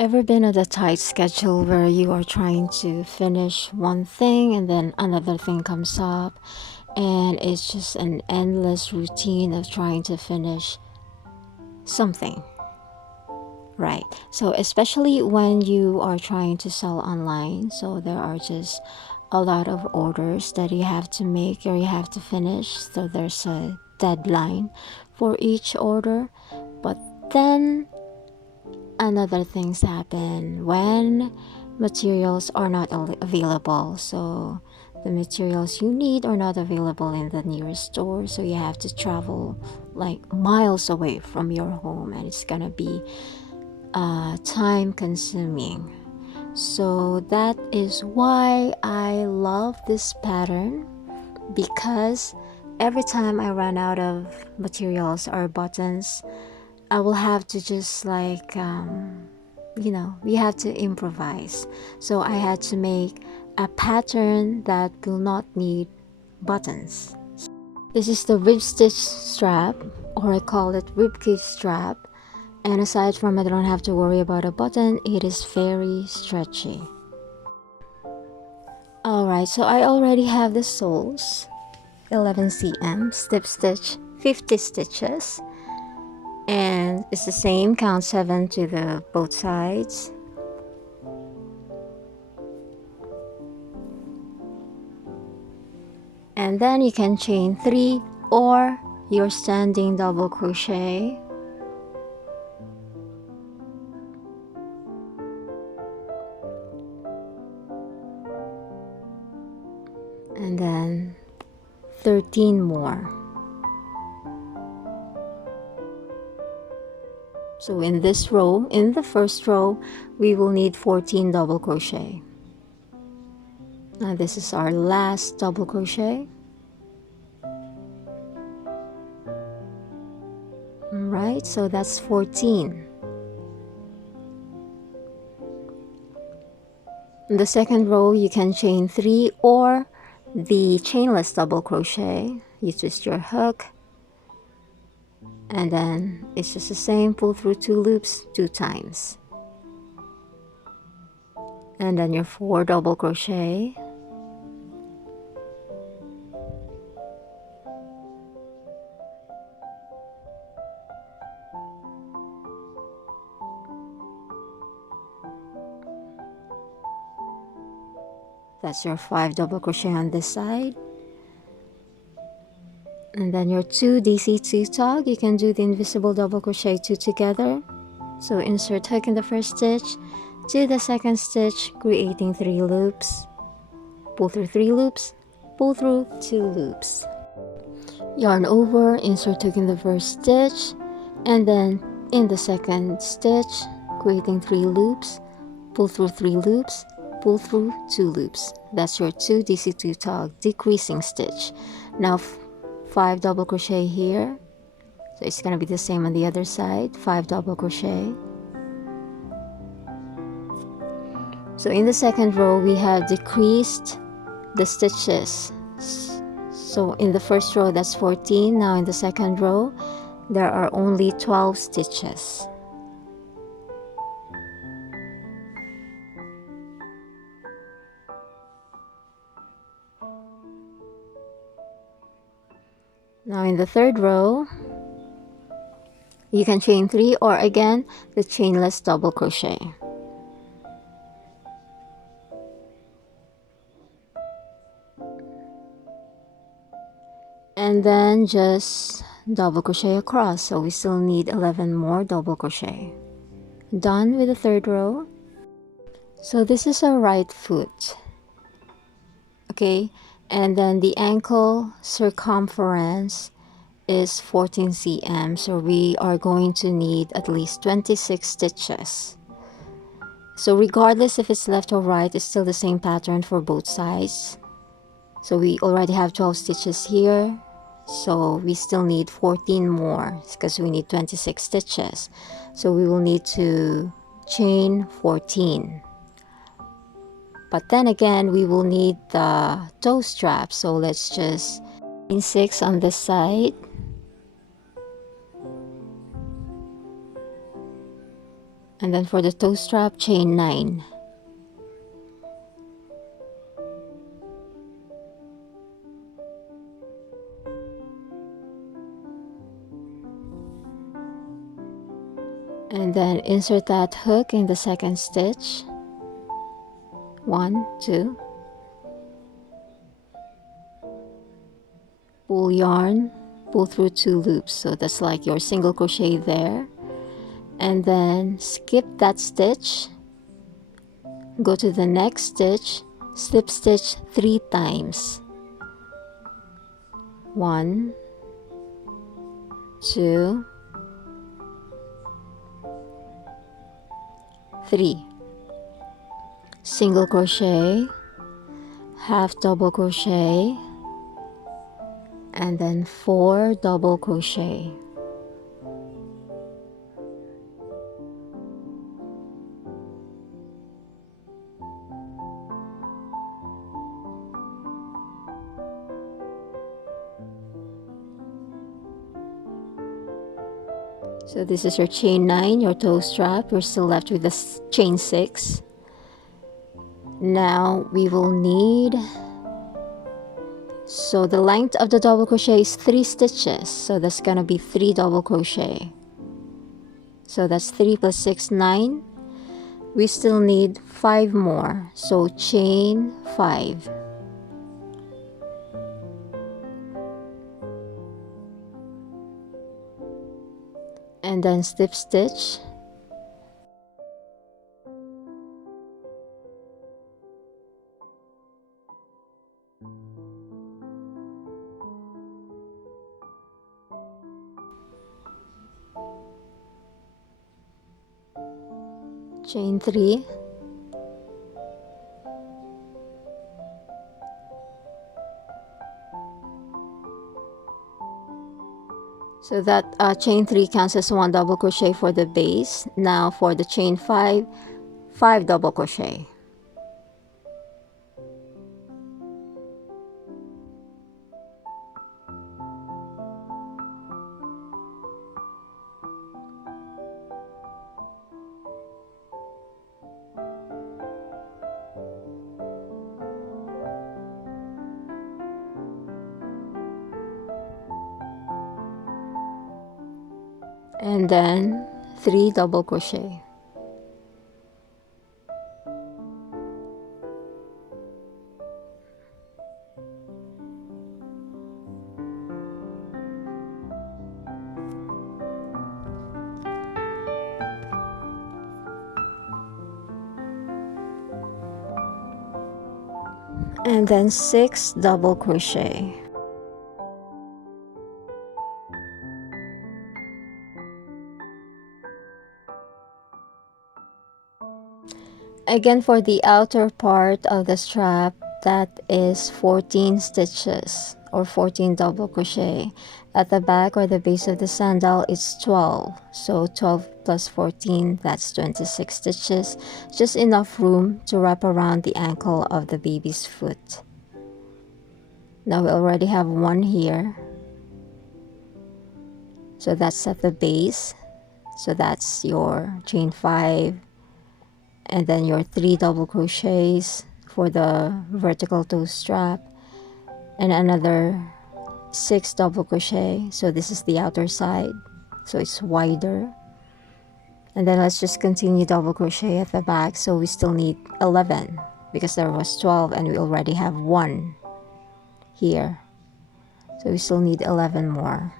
Ever been on a tight schedule where you are trying to finish one thing and then another thing comes up, and it's just an endless routine of trying to finish something, right? So, especially when you are trying to sell online, so there are just a lot of orders that you have to make or you have to finish, so there's a deadline for each order. But then another things happen when materials are not available, so the materials you need are not available in the nearest store, so you have to travel like miles away from your home, and it's gonna be time consuming. So that is why I love this pattern, because every time I run out of materials or buttons, I will have to just like we have to improvise. So I had to make a pattern that will not need buttons. This is the rib stitch strap, or I call it ribcage strap, and aside from I don't have to worry about a button, it is very stretchy. Alright, so I already have the soles, 11 cm, slip stitch 50 stitches, and it's the same, count 7 to the both sides. And then you can chain 3 or your standing double crochet. And then 13 more. So in this row, in the first row, we will need 14 double crochet. Now this is our last double crochet. Alright, so that's 14. In the second row, you can chain 3 or the chainless double crochet. You twist your hook, and then it's just the same, pull through 2 loops 2 times, and then your 4 double crochet, that's your 5 double crochet on this side, and then your 2 DC2 tog. You can do the invisible double crochet 2 together. So insert hook in the first stitch, to the second stitch, creating 3 loops, pull through 3 loops, pull through 2 loops, yarn over, insert hook in the first stitch, and then in the second stitch, creating 3 loops, pull through 3 loops, pull through 2 loops. That's your 2 DC2 tog decreasing stitch. Now 5 double crochet here, so it's going to be the same on the other side, 5 double crochet. So in the second row, we have decreased the stitches. So in the first row, that's 14. Now in the second row, there are only 12 stitches. Now in the third row, you can chain 3 or again the chainless double crochet. And then just double crochet across, so we still need 11 more double crochet. Done with the third row. So this is our right foot, okay, and then the ankle circumference is 14 cm, so we are going to need at least 26 stitches. So regardless if it's left or right, it's still the same pattern for both sides. So we already have 12 stitches here, so we still need 14 more because we need 26 stitches. So we will need to chain 14. But then again, we will need the toe strap, so let's just chain 6 on this side. And then for the toe strap, chain 9. And then insert that hook in the second stitch. 1, 2. Pull yarn, pull through 2 loops, so that's like your single crochet there. And then skip that stitch, go to the next stitch, slip stitch 3 times. 1, 2, 3. Single crochet, half double crochet, and then 4 double crochet. So this is your chain 9, your toe strap. You're still left with the chain 6. Now we will need, so the length of the double crochet is 3 stitches, so that's gonna be 3 double crochet. So that's 3 plus 6, 9. We still need 5 more, so chain 5. And then slip stitch. Chain 3. So that chain 3 counts as 1 double crochet for the base. Now for the chain 5, 5 double crochet. And then 3 double crochet. And then 6 double crochet. Again, for the outer part of the strap, that is 14 stitches or 14 double crochet. At the back or the base of the sandal, it's 12. So 12 plus 14, that's 26 stitches. Just enough room to wrap around the ankle of the baby's foot. Now we already have one here. So that's at the base. So that's your chain 5. And then your 3 double crochets for the vertical toe strap, and another 6 double crochet. So this is the outer side, so it's wider. And then let's just continue double crochet at the back. So we still need 11 because there was 12 and we already have 1 here, so we still need 11 more.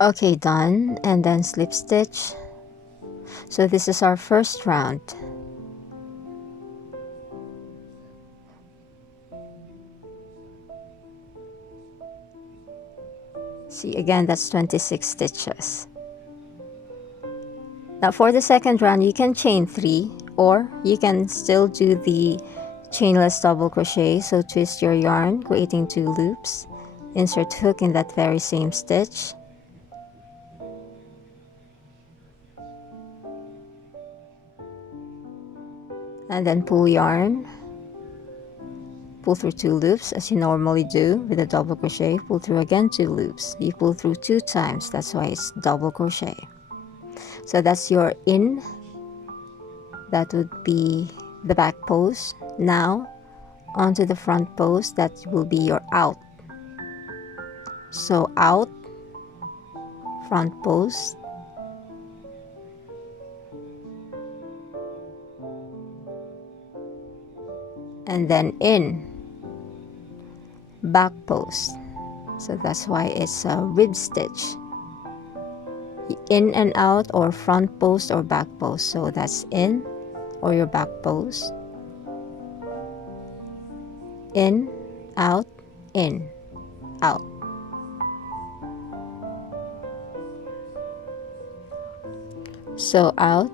Okay, done. And then slip stitch. So this is our first round. See, again, that's 26 stitches. Now for the second round, you can chain 3, or you can still do the chainless double crochet. So twist your yarn, creating 2 loops, insert hook in that very same stitch, and then pull pull through 2 loops as you normally do with a double crochet, pull through again 2 loops. You pull through 2 times, that's why it's double crochet. So that's your in, that would be the back post. Now onto the front post, that will be your out. So out, front post, and then in, back post. So that's why it's a rib stitch, in and out, or front post or back post. So that's in or your back post, in, out, in, out. So out.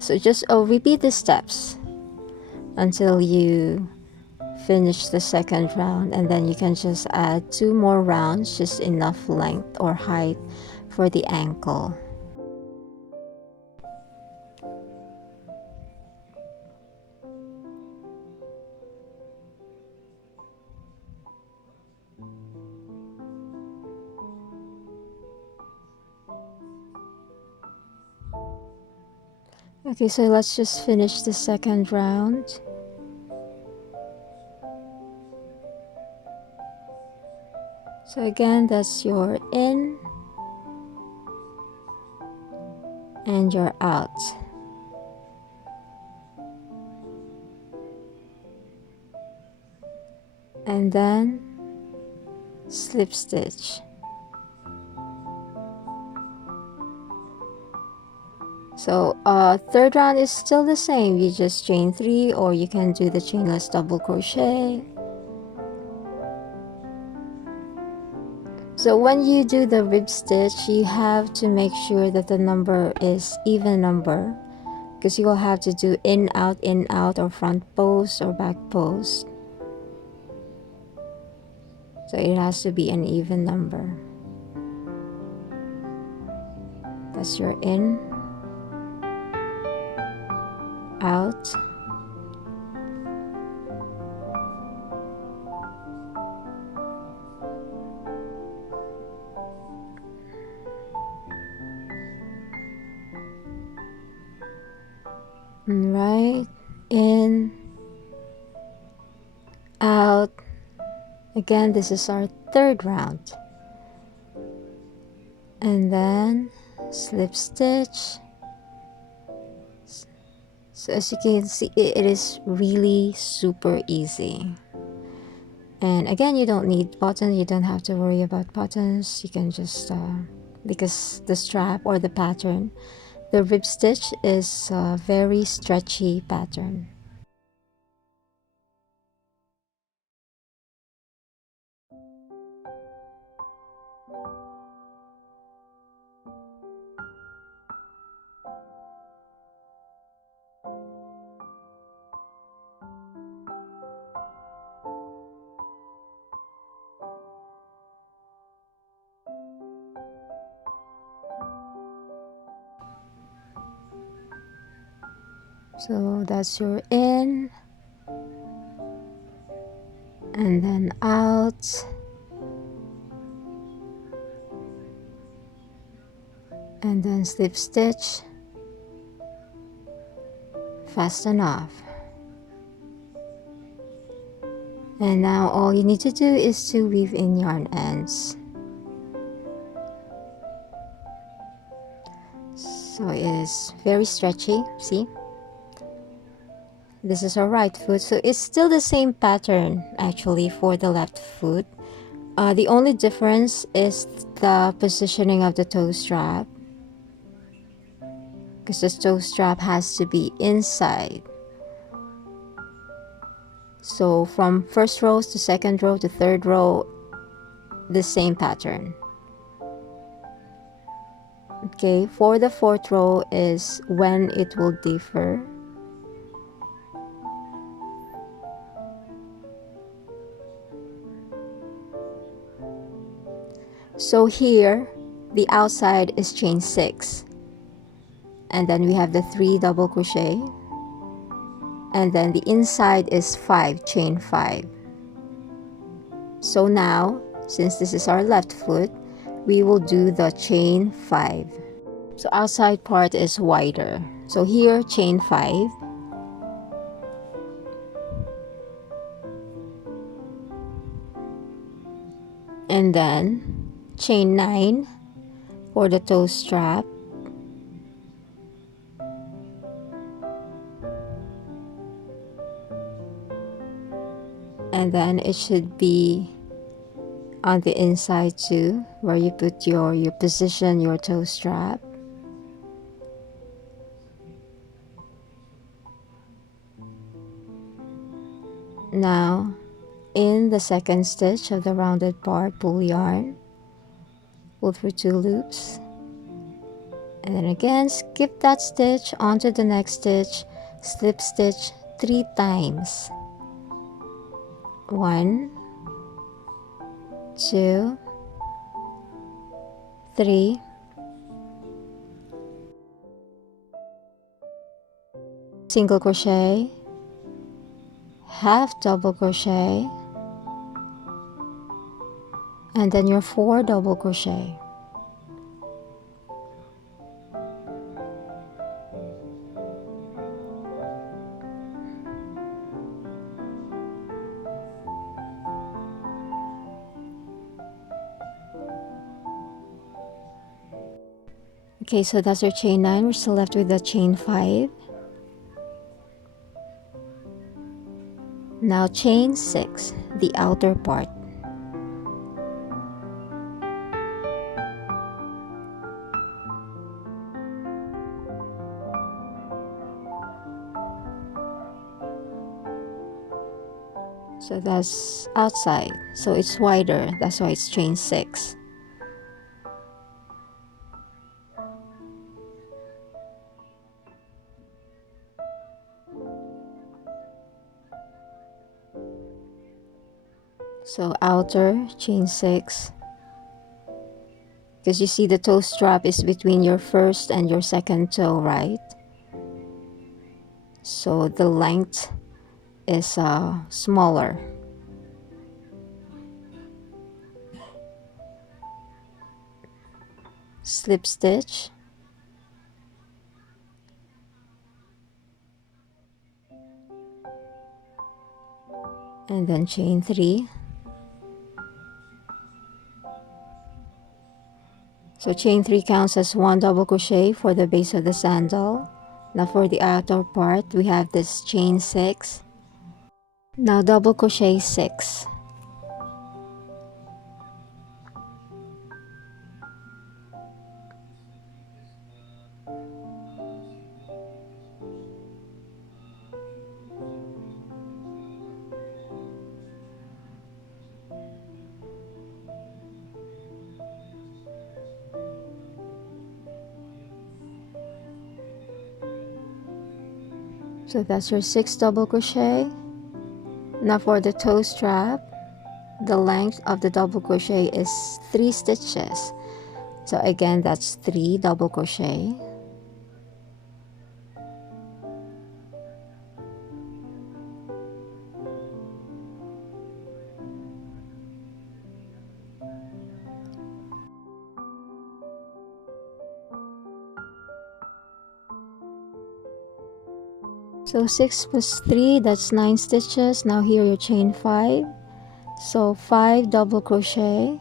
So just repeat the steps until you finish the second round, and then you can just add 2 more rounds, just enough length or height for the ankle. Okay, so let's just finish the second round. So again, that's your in and your out. And then slip stitch. So third round is still the same. You just chain 3, or you can do the chainless double crochet. So when you do the rib stitch, you have to make sure that the number is even number, because you will have to do in out, or front post or back post. So it has to be an even number. That's your in, out, right, in, out. Again, this is our third round. And then slip stitch. So as you can see, it is really super easy. And again, you don't need buttons. You don't have to worry about buttons. You can just because the strap or the pattern, the rib stitch is a very stretchy pattern. So that's your in, and then out, and then slip stitch, fasten off. And now all you need to do is to weave in yarn ends. So it is very stretchy, see? This is our right foot, so it's still the same pattern actually for the left foot. The only difference is the positioning of the toe strap, because the toe strap has to be inside. So from first row to second row to third row, the same pattern. Okay, for the fourth row is when it will differ. So here, the outside is chain 6. And then we have the 3 double crochet. and then the inside is 5, chain 5. So now, since this is our left foot, we will do the chain 5. So outside part is wider. So here, chain 5. And then chain 9 for the toe strap. And then it should be on the inside too, where you put you position your toe strap. Now in the second stitch of the rounded part, pull yarn, pull through 2 loops, and then again skip that stitch onto the next stitch, slip stitch 3 times. 1, 2, 3, single crochet, half double crochet, and then your 4 double crochet. Okay, so that's our chain 9. We're still left with the chain 5. Now chain 6, the outer part. So that's outside, so it's wider, that's why it's chain 6. So outer, chain 6, because you see the toe strap is between your first and your second toe, right? So the length is smaller. Slip stitch, and then chain 3. So chain 3 counts as 1 double crochet for the base of the sandal. Now for the outer part, we have this chain 6. Now double crochet 6. So that's your 6 double crochet. Now for the toe strap, the length of the double crochet is 3 stitches. So again, that's 3 double crochet. So 6 plus 3, that's 9 stitches. Now here you chain 5. So 5 double crochet.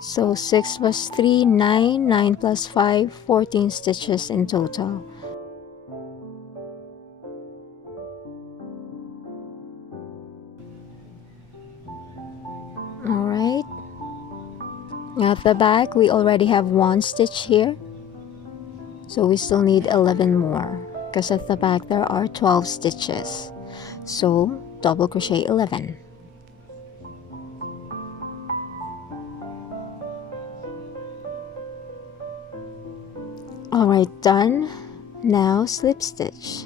So 6 plus 3, 9. 9 plus 5, 14 stitches in total. Alright. At the back, we already have 1 stitch here. So we still need 11 more, because at the back there are 12 stitches. So double crochet 11. Alright, done. Now slip stitch.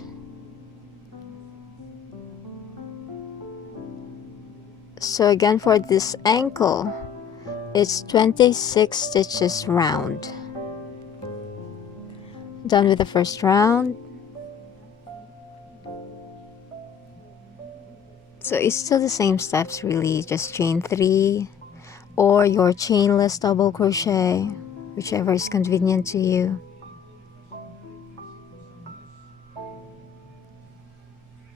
So again, for this ankle, it's 26 stitches round. Done with the first round. So it's still the same steps really, just chain 3 or your chainless double crochet, whichever is convenient to you.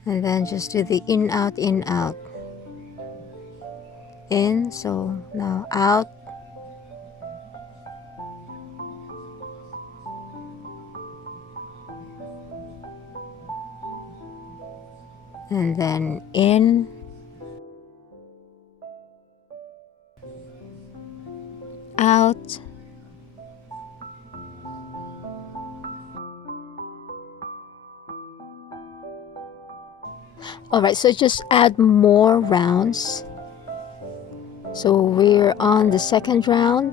And then just do the in out, in. So now out, and then in, out, all right. So just add more rounds. So we're on the second round,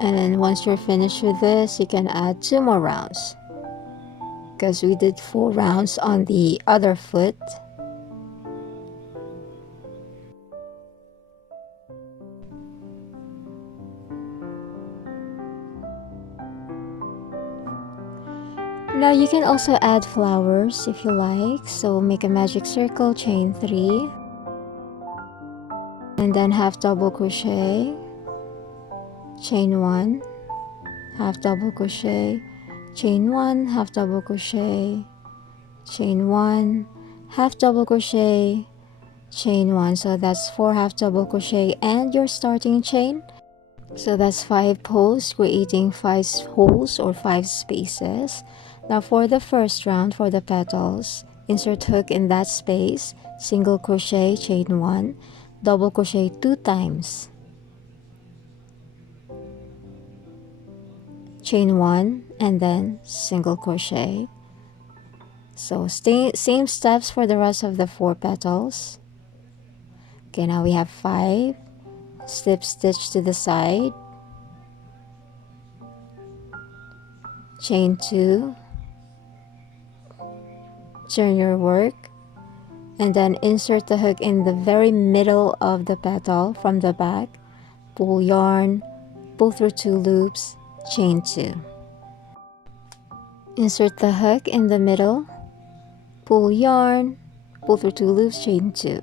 and then once you're finished with this, you can add 2 more rounds because we did 4 rounds on the other foot. Now you can also add flowers if you like. So make a magic circle, chain 3, and then half double crochet, chain 1, half double crochet, chain 1, half double crochet, chain 1, half double crochet, chain 1. So that's 4 half double crochet and your starting chain. So that's 5 posts, creating 5 holes or 5 spaces. Now for the first round, for the petals, insert hook in that space, single crochet, chain 1, double crochet 2 times, chain 1, and then single crochet. So same steps for the rest of the 4 petals. Okay, now we have 5, slip stitch to the side, chain 2, turn your work, and then insert the hook in the very middle of the petal from the back, pull yarn, pull through 2 loops, chain 2. Insert the hook in the middle, pull yarn, pull through 2 loops, chain 2.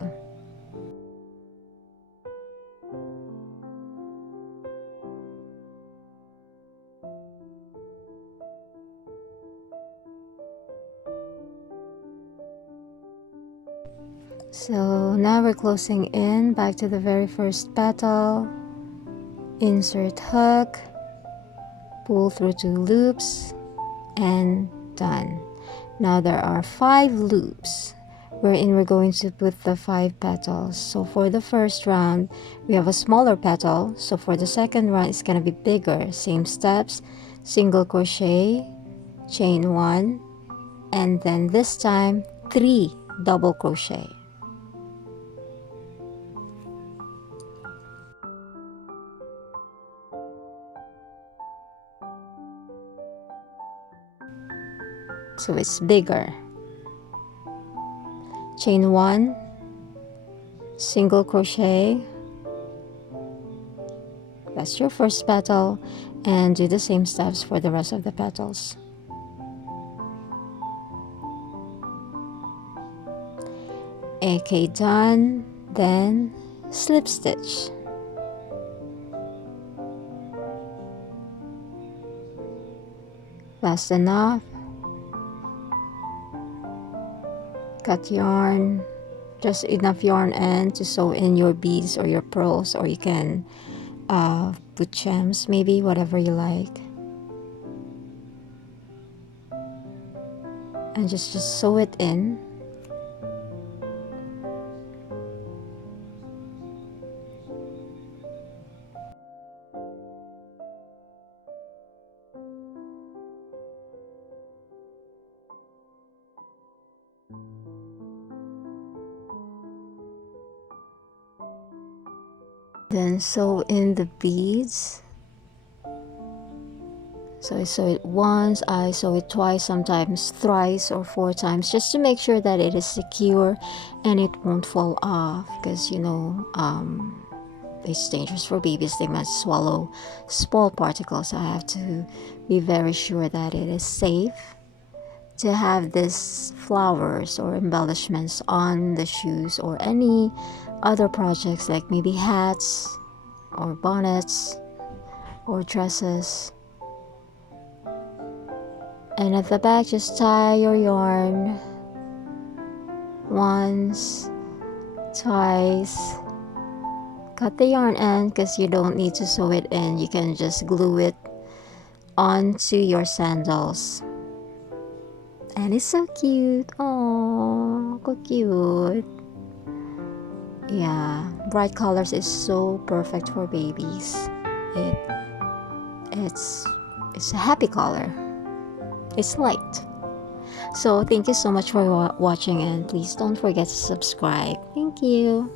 So now we're closing in, back to the very first petal, insert hook, pull through 2 loops, and done. Now there are 5 loops wherein we're going to put the 5 petals. So for the first round, we have a smaller petal. So for the second round, it's going to be bigger. Same steps, single crochet, chain 1, and then this time 3 double crochet. So it's bigger. Chain 1, single crochet, that's your first petal, and do the same steps for the rest of the petals. Okay, done. Then slip stitch. Fast enough. Cut yarn, just enough yarn end to sew in your beads or your pearls, or you can put gems, maybe, whatever you like, and just sew it in. Then sew in the beads. So I sew it once, I sew it twice, sometimes thrice or 4 times, just to make sure that it is secure and it won't fall off, because it's dangerous for babies. They might swallow small particles. So I have to be very sure that it is safe to have these flowers or embellishments on the shoes or any other projects, like maybe hats or bonnets or dresses. And at the back, just tie your yarn once, twice. Cut the yarn end because you don't need to sew it in. You can just glue it onto your sandals. And it's so cute. Oh, so cute. Yeah, bright colors is so perfect for babies. It it's a happy color. It's light. So thank you so much for watching, and please don't forget to subscribe. Thank you.